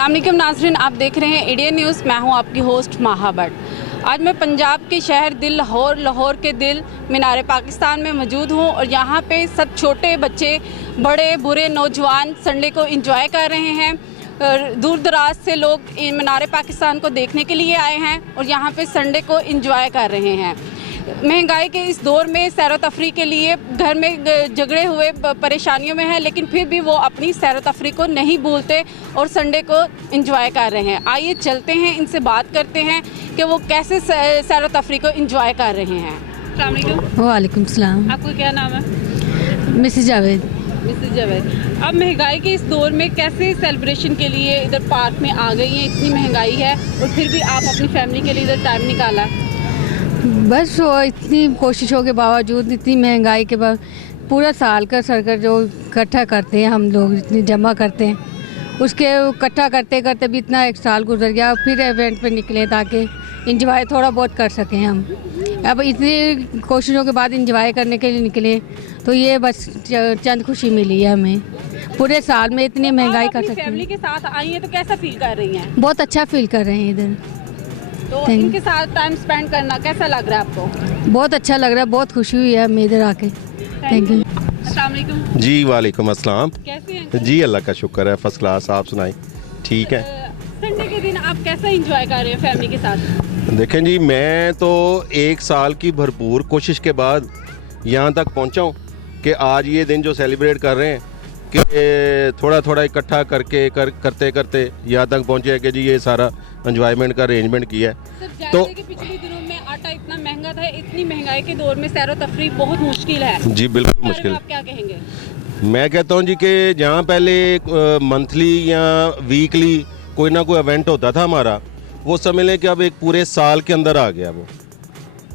अस्सलाम वालेकुम नाज़रीन, आप देख रहे हैं इंडियन न्यूज़। मैं हूं आपकी होस्ट माहा भट्ट। आज मैं पंजाब के शहर दिल लाहौर के दिल मीनार पाकिस्तान में मौजूद हूं और यहां पे सब छोटे बच्चे, बड़े बूढ़े, नौजवान संडे को एंजॉय कर रहे हैं। दूर दराज से लोग मीनार पाकिस्तान को देखने के लिए आए हैं और यहाँ पे संडे को एंजॉय कर रहे हैं। महंगाई के इस दौर में सैर तफरी के लिए घर में झगड़े हुए परेशानियों में है, लेकिन फिर भी वो अपनी सैर तफरी को नहीं भूलते और संडे को एंजॉय कर रहे हैं। आइए चलते हैं, इनसे बात करते हैं कि वो कैसे सैर तफरी को एंजॉय कर रहे हैं। अस्सलाम वालेकुम। वालेकुम सलाम। आपका क्या नाम है? मिसेस जावेद। मिसेस जावेद, अब महंगाई के इस दौर में कैसे सेलिब्रेशन के लिए इधर पार्क में आ गई हैं? इतनी महंगाई है और फिर भी आप अपनी फैमिली के लिए इधर टाइम निकाला। बस वो इतनी कोशिशों के बावजूद, इतनी महंगाई के बाद पूरा साल का सरकर जो इकट्ठा करते हैं हम लोग, इतनी जमा करते हैं, उसके इकट्ठा करते करते भी इतना एक साल गुजर गया। फिर इवेंट पे निकले ताकि इंजॉय थोड़ा बहुत कर सकें हम। अब इतनी कोशिशों के बाद इंजॉय करने के लिए निकले तो ये बस चंद खुशी मिली है हमें। पूरे साल में इतनी महंगाई कर सकते हैं। फैमिली के साथ आई हैं तो कैसा फील कर रही हैं? बहुत अच्छा फील कर रहे हैं इधर। तो इनके साथ टाइम स्पेंड करना कैसा लग रहा है आपको? बहुत अच्छा लग रहा है, बहुत खुशी हुई है हमें इधर आके। Thank you. अस्सलाम वालेकुम। जी वालेकुम अस्सलाम। कैसे हैं? जी अल्लाह का शुक्र है, फर्स्ट क्लास। आप सुनाई? ठीक है। संडे के दिन आप कैसा एंजॉय कर रहे हैं फैमिली के साथ? देखें जी, मैं तो एक साल की भरपूर कोशिश के बाद यहाँ तक पहुँचा हूँ कि आज ये दिन जो सेलिब्रेट कर रहे हैं कि थोड़ा थोड़ा इकट्ठा करके करते करते यहाँ तक पहुँचे कि जी ये सारा एंजॉयमेंट का अरेंजमेंट किया है। तो पिछले दिनों में आटा इतना महंगा था, इतनी महंगाई के दौर में सैर तफरीह बहुत मुश्किल है। जी बिल्कुल मुश्किल। आप क्या कहेंगे? मैं कहता हूँ जी कि जहाँ पहले मंथली या वीकली कोई ना कोई इवेंट होता था हमारा, वो समझ लें कि अब एक पूरे साल के अंदर आ गया। वो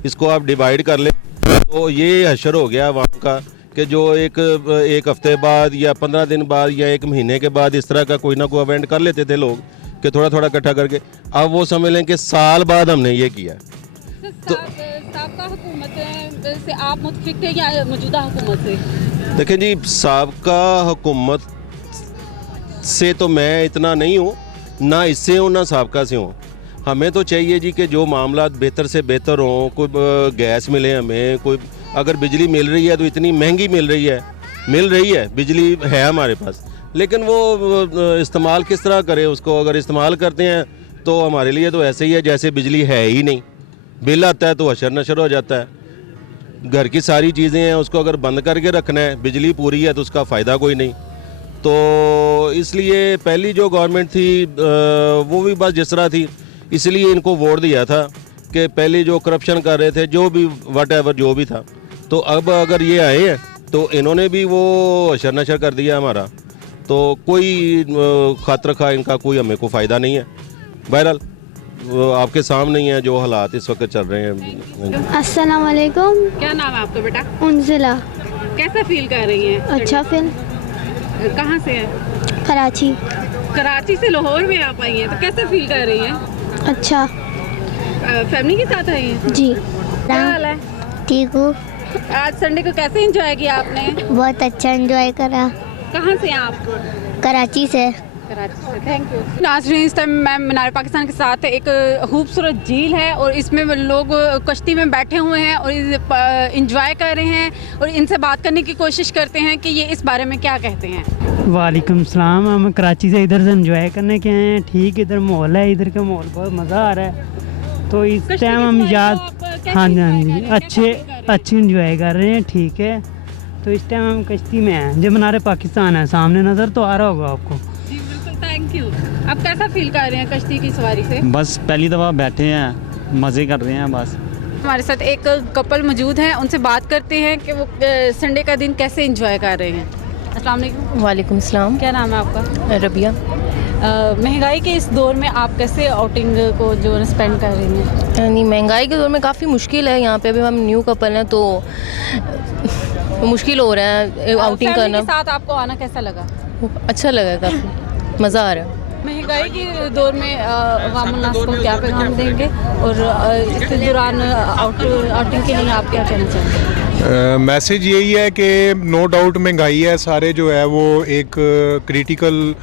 इसको आप डिवाइड कर लें तो ये हशर हो गया आवाम का कि जो एक हफ्ते बाद या 15 दिन बाद या एक महीने के बाद इस तरह का कोई ना कोई इवेंट कर लेते थे लोग कि थोड़ा थोड़ा इकट्ठा करके। अब वो समझ लें कि साल बाद हमने ये किया। तो साबका हुकूमत से आप मुतफिक थे या मौजूदा हुकूमत से? देखें जी, साबका हुकूमत से तो मैं इतना नहीं हूँ, ना इससे हूँ ना साबका से हूँ। हमें तो चाहिए जी कि जो मामला बेहतर से बेहतर हों। कोई गैस मिले हमें, कोई अगर बिजली मिल रही है तो इतनी महंगी मिल रही है, बिजली है हमारे पास, लेकिन वो इस्तेमाल किस तरह करें उसको। अगर इस्तेमाल करते हैं तो हमारे लिए तो ऐसे ही है जैसे बिजली है ही नहीं। बिल आता है तो अशर नशर हो जाता है। घर की सारी चीज़ें हैं, उसको अगर बंद करके रखना है, बिजली पूरी है तो उसका फ़ायदा कोई नहीं। तो इसलिए पहली जो गवर्नमेंट थी वो भी बस जिस तरह थी, इसलिए इनको वोट दिया था कि पहले जो करप्शन कर रहे थे, जो भी वट एवर जो भी था, तो अब अगर ये आए हैं तो इन्होंने भी वो अशर नशर कर दिया हमारा। तो कोई खातर खा इनका कोई हमें को फ़ायदा नहीं है। बहरहाल आपके सामने ही है जो हालात इस वक्त चल रहे हैं। अस्सलाम वालेकुम। क्या नाम है आपका बेटा? उनजिला। कैसा फील कर रही हैं? अच्छा फील। कहाँ से है? कराची। कराची से लाहौर में आप आई हैं तो कैसा फील कर रही हैं? अच्छा। फैमिली के साथ आई हैं? जी। क्या हाल है? ठीक हूँ। आज संडे को कैसे एंजॉय किया आपने? बहुत अच्छा एंजॉय करा। कहाँ से हैं आप? कराची से। कराची से। Thank you. नाज़रीन, इस टाइम मैं मीनार पाकिस्तान के साथ एक खूबसूरत झील है और इसमें लोग कश्ती में बैठे हुए हैं और इंजॉय कर रहे हैं और इनसे बात करने की कोशिश करते हैं कि ये इस बारे में क्या कहते हैं। वालेकुम सलाम। हम कराची से इधर से एंजॉय करने के आए हैं। ठीक, इधर माहौल है, इधर का माहौल बहुत मज़ा आ रहा है। तो इस टाइम हम याद, हाँ जी, अच्छे एंजॉय कर रहे हैं। ठीक है, तो इस टाइम हम कश्ती में हैं। जब मीनार पाकिस्तान है सामने, नज़र तो आ रहा होगा आपको। जी बिल्कुल, थैंक यू। आप कैसा फील कर रहे हैं कश्ती की सवारी से? बस पहली दफ़ा बैठे हैं, मज़े कर रहे हैं बस। हमारे साथ एक कपल मौजूद हैं, उनसे बात करते हैं कि वो संडे का दिन कैसे एंजॉय कर रहे हैं। अस्सलाम वालेकुम। वालेकुम सलाम। क्या नाम है आपका? रबिया। महंगाई के इस दौर में आप कैसे आउटिंग को जो स्पेंड कर रही हैं? नहीं, महंगाई के दौर में काफ़ी मुश्किल है। यहाँ पे अभी हम न्यू कपल हैं तो मुश्किल हो रहा है आउटिंग करना। के साथ आपको आना कैसा लगा? अच्छा लगा, काफ़ी मज़ा आ रहा है। महंगाई के दौर में अवाम-उन्नास को क्या पैगाम देंगे और इस दौरान आउटिंग के लिए आप क्या कहना चाहेंगे? मैसेज यही है कि नो डाउट महंगाई है, सारे जो है वो एक क्रिटिकल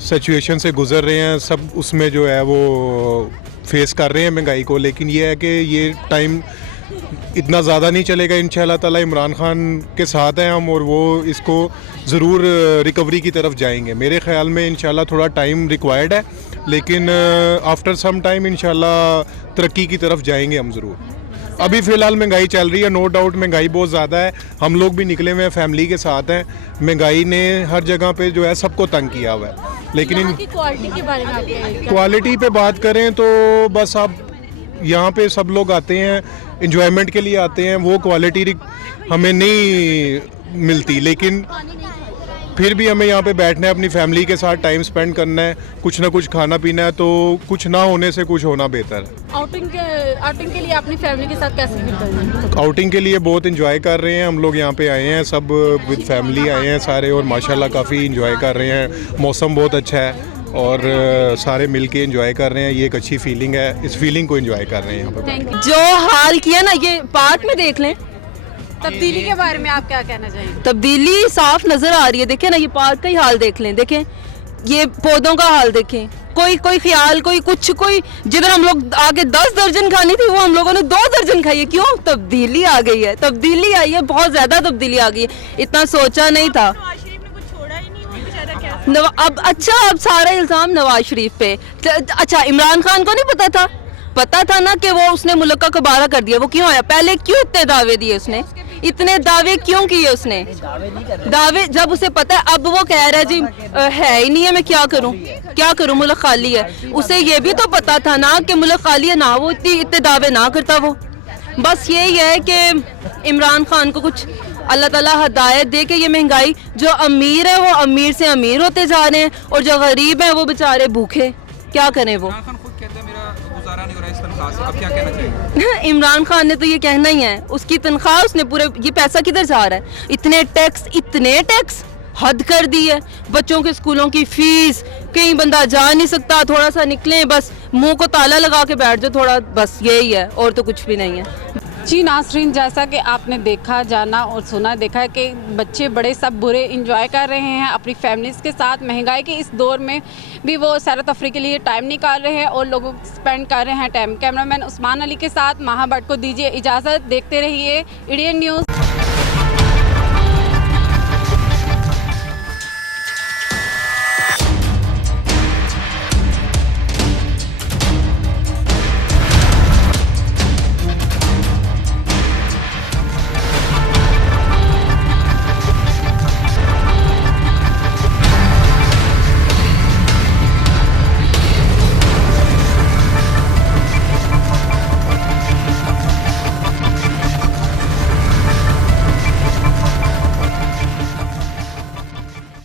सिचुएशन से गुज़र रहे हैं, सब उसमें जो है वो फेस कर रहे हैं महंगाई को। लेकिन ये है कि ये टाइम इतना ज़्यादा नहीं चलेगा। इंशाल्लाह ताला इमरान खान के साथ हैं हम, और वो इसको ज़रूर रिकवरी की तरफ जाएंगे। मेरे ख़्याल में इंशाल्लाह थोड़ा टाइम रिक्वायर्ड है, लेकिन आफ्टर सम टाइम इंशाल्लाह तरक्की की तरफ जाएंगे हम ज़रूर। अभी फ़िलहाल महंगाई चल रही है, नो डाउट महंगाई बहुत ज़्यादा है। हम लोग भी निकले हुए हैं, फैमिली के साथ हैं। महंगाई ने हर जगह पे जो है सबको तंग किया हुआ है। लेकिन इन क्वालिटी के बारे में आप क्या क्वालिटी पे बात करें तो बस आप यहाँ पे सब लोग आते हैं, एंजॉयमेंट के लिए आते हैं, वो क्वालिटी हमें नहीं मिलती। लेकिन फिर भी हमें यहाँ पे बैठना है, अपनी फैमिली के साथ टाइम स्पेंड करना है, कुछ ना कुछ खाना पीना है, तो कुछ ना होने से कुछ होना बेहतर है। आउटिंग के लिए अपनी फैमिली के साथ कैसे फील कर रहे हैं? आउटिंग के लिए बहुत इंजॉय कर रहे हैं हम लोग। यहाँ पे आए हैं सब विद फैमिली आए हैं सारे, और माशाल्लाह काफ़ी इंजॉय कर रहे हैं। मौसम बहुत अच्छा है और सारे मिल के इंजॉय कर रहे हैं। ये एक अच्छी फीलिंग है, इस फीलिंग को इंजॉय कर रहे हैं यहाँ पे। जो हाल किया ना, ये पार्क में देख लें। तब्दीली के बारे में आप क्या कहना चाहेंगे? तब्दीली साफ नजर आ रही है। देखें ना, ये पार्क का ही हाल देख लें, देखें ये पौधों का हाल देखें। कोई ख्याल, कोई जिधर हम लोग आगे 10 दर्जन खानी थी, वो हम लोगों ने 2 दर्जन खाई है। क्यों? तब्दीली आ गई है, तब्दीली आई है, बहुत ज्यादा तब्दीली आ गई है। इतना सोचा नहीं था। अब सारा इल्जाम नवाज शरीफ पे। अच्छा, इमरान खान को नहीं पता था ना कि वो उसने मुल्क का कबारा कर दिया। वो क्यों आया? पहले क्यों इतने दावे दिए उसने? इतने दावे क्यों किए उसने? दावे जब उसे पता है, अब वो कह रहा है जी है ही नहीं है, मैं क्या करूं, मुल्क खाली है। उसे ये भी तो पता था ना कि मुल्क खाली है, ना वो इतने दावे ना करता। वो बस यही है कि इमरान खान को कुछ अल्लाह ताला हदायत दे के ये महंगाई, जो अमीर है वो अमीर से अमीर होते जा रहे हैं, और जो गरीब है वो बेचारे भूखे, क्या करें वो। अब क्या कहना चाहिए? इमरान खान ने तो ये कहना ही है, उसकी तनख्वाह, उसने पूरे ये पैसा किधर जा रहा है? इतने टैक्स हद कर दी है। बच्चों के स्कूलों की फीस, कहीं बंदा जा नहीं सकता, थोड़ा सा निकले बस मुंह को ताला लगा के बैठ जाओ थोड़ा, बस यही है, और तो कुछ भी नहीं है। जी नासरीन, जैसा कि आपने जाना और सुना, देखा है कि बच्चे बड़े सब बुरे इंजॉय कर रहे हैं अपनी फैमिलीज़ के साथ। महंगाई के इस दौर में भी वो सैर तफरी के लिए टाइम निकाल रहे हैं और लोगों स्पेंड कर रहे हैं टाइम। कैमरामैन उस्मान अली के साथ माहा भट्ट को दीजिए इजाज़त। देखते रहिए इंडियन न्यूज़।